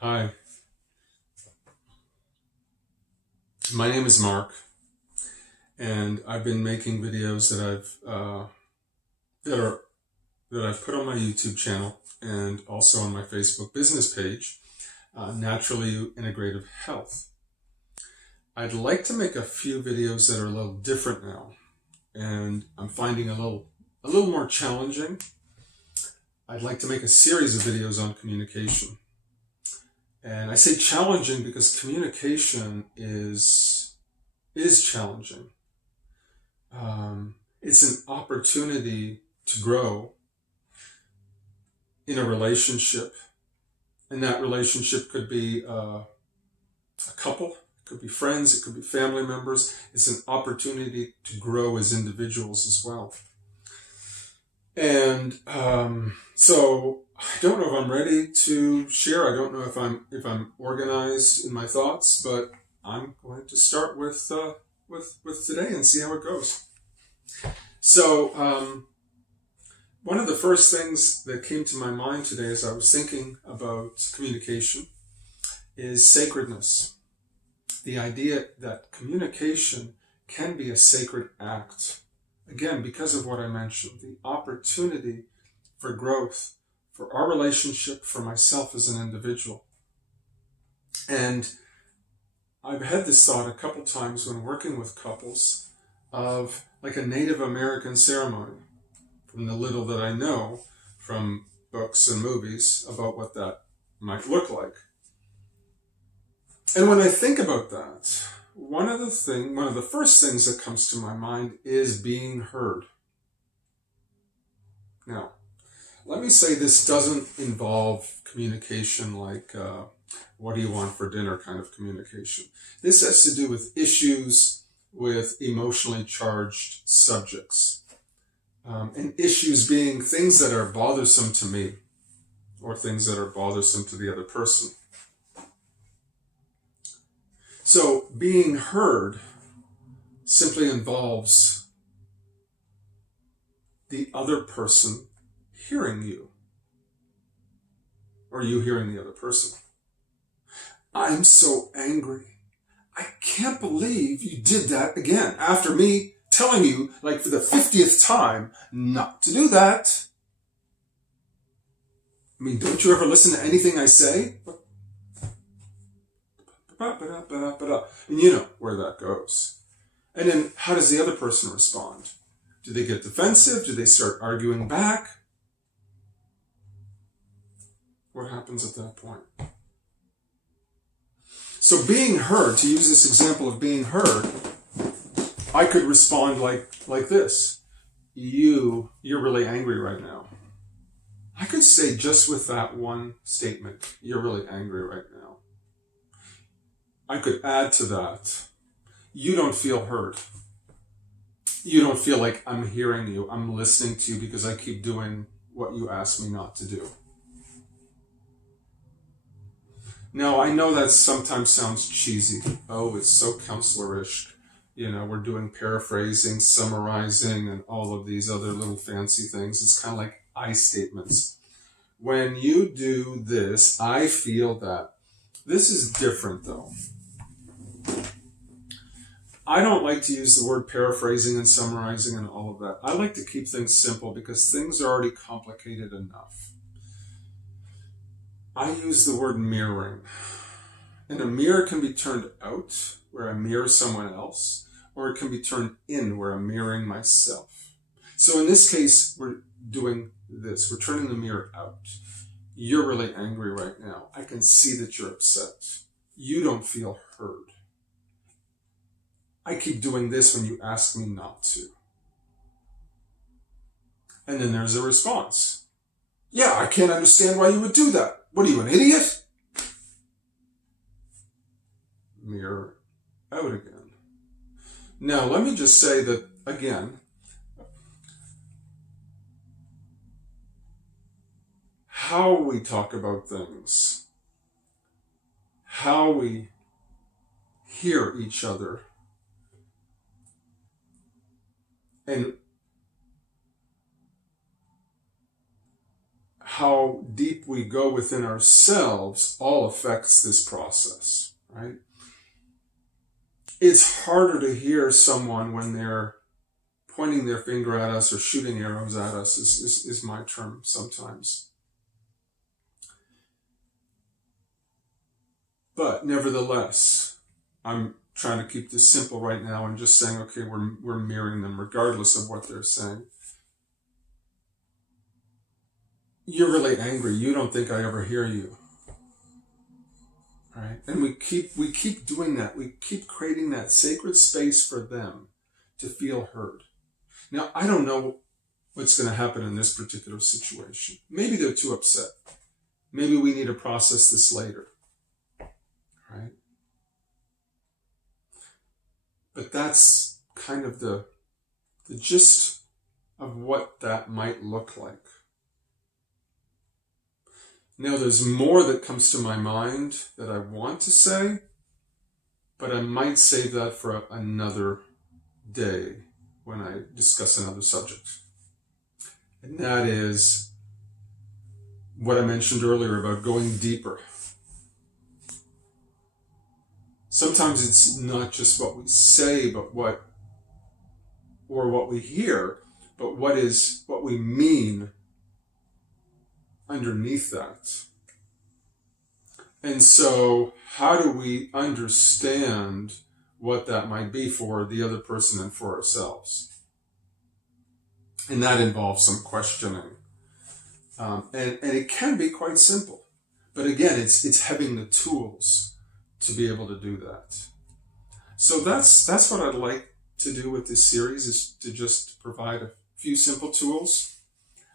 Hi, my name is Mark, and I've been making videos that are that I've put on my YouTube channel and also on my Facebook business page, Naturally Integrative Health. I'd like to make a few videos that are a little different now, and I'm finding a little more challenging. I'd like to make a series of videos on communication. And I say challenging because communication is challenging. It's an opportunity to grow in a relationship, and that relationship could be a couple, it could be friends, it could be family members. It's an opportunity to grow as individuals as well. And so I don't know if I'm ready to share. I don't know if I'm organized in my thoughts, but I'm going to start with today and see how it goes. So one of the first things that came to my mind today as I was thinking about communication is sacredness. The idea that communication can be a sacred act. Again, because of what I mentioned, the opportunity for growth, for our relationship, for myself as an individual. And I've had this thought a couple times when working with couples of like a Native American ceremony, from the little that I know from books and movies about what that might look like. And when I think about that, one of the first things that comes to my mind is being heard. Now, let me say this doesn't involve communication like what do you want for dinner kind of communication. This has to do with issues with emotionally charged subjects. And issues being things that are bothersome to me or things that are bothersome to the other person. So being heard simply involves the other person hearing you, or you hearing the other person. I'm so angry. I can't believe you did that again after me telling you, like for the 50th time, not to do that. I mean, don't you ever listen to anything I say? And you know where that goes. And then how does the other person respond? Do they get defensive? Do they start arguing back? What happens at that point? So being heard, to use this example of being heard, I could respond like this. You're really angry right now. I could say just with that one statement, you're really angry right now. I could add to that, you don't feel heard. You don't feel like I'm hearing you, I'm listening to you because I keep doing what you asked me not to do. Now, I know that sometimes sounds cheesy. Oh, it's so counselor-ish. You know, we're doing paraphrasing, summarizing, and all of these other little fancy things. It's kind of like I statements. When you do this, I feel that. This is different, though. I don't like to use the word paraphrasing and summarizing and all of that. I like to keep things simple because things are already complicated enough. I use the word mirroring. And a mirror can be turned out, where I mirror someone else, or it can be turned in, where I'm mirroring myself. So in this case, we're doing this. We're turning the mirror out. You're really angry right now. I can see that you're upset. You don't feel heard. I keep doing this when you ask me not to. And then there's a response. Yeah, I can't understand why you would do that. What are you, an idiot? Mirror out again. Now, let me just say that, again, how we talk about things, how we hear each other, and how deep we go within ourselves all affects this process, right? It's harder to hear someone when they're pointing their finger at us or shooting arrows at us, is my term sometimes. But nevertheless, I'm trying to keep this simple right now and just saying, okay, we're mirroring them regardless of what they're saying. You're really angry. You don't think I ever hear you. Right? And we keep doing that. We keep creating that sacred space for them to feel heard. Now, I don't know what's going to happen in this particular situation. Maybe they're too upset. Maybe we need to process this later. Right? But that's kind of the gist of what that might look like. Now, there's more that comes to my mind that I want to say, but I might save that for another day when I discuss another subject. And that is what I mentioned earlier about going deeper. Sometimes it's not just what we say, but what we hear, but what we mean underneath that. And so how do we understand what that might be for the other person and for ourselves? And that involves some questioning. And it can be quite simple. But again, it's having the tools to be able to do that. So that's what I'd like to do with this series, is to just provide a few simple tools.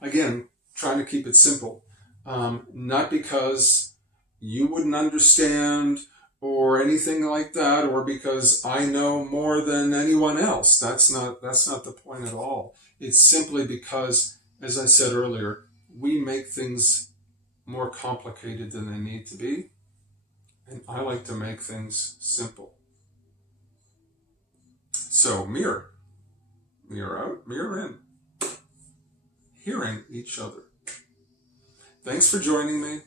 Again, trying to keep it simple. Not because you wouldn't understand or anything like that, or because I know more than anyone else. That's not the point at all. It's simply because, as I said earlier, we make things more complicated than they need to be. And I like to make things simple. So mirror out, mirror in, hearing each other. Thanks for joining me.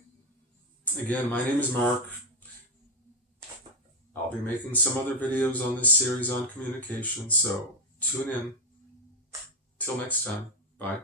Again, my name is Mark. I'll be making some other videos on this series on communication, so tune in. Till next time, bye.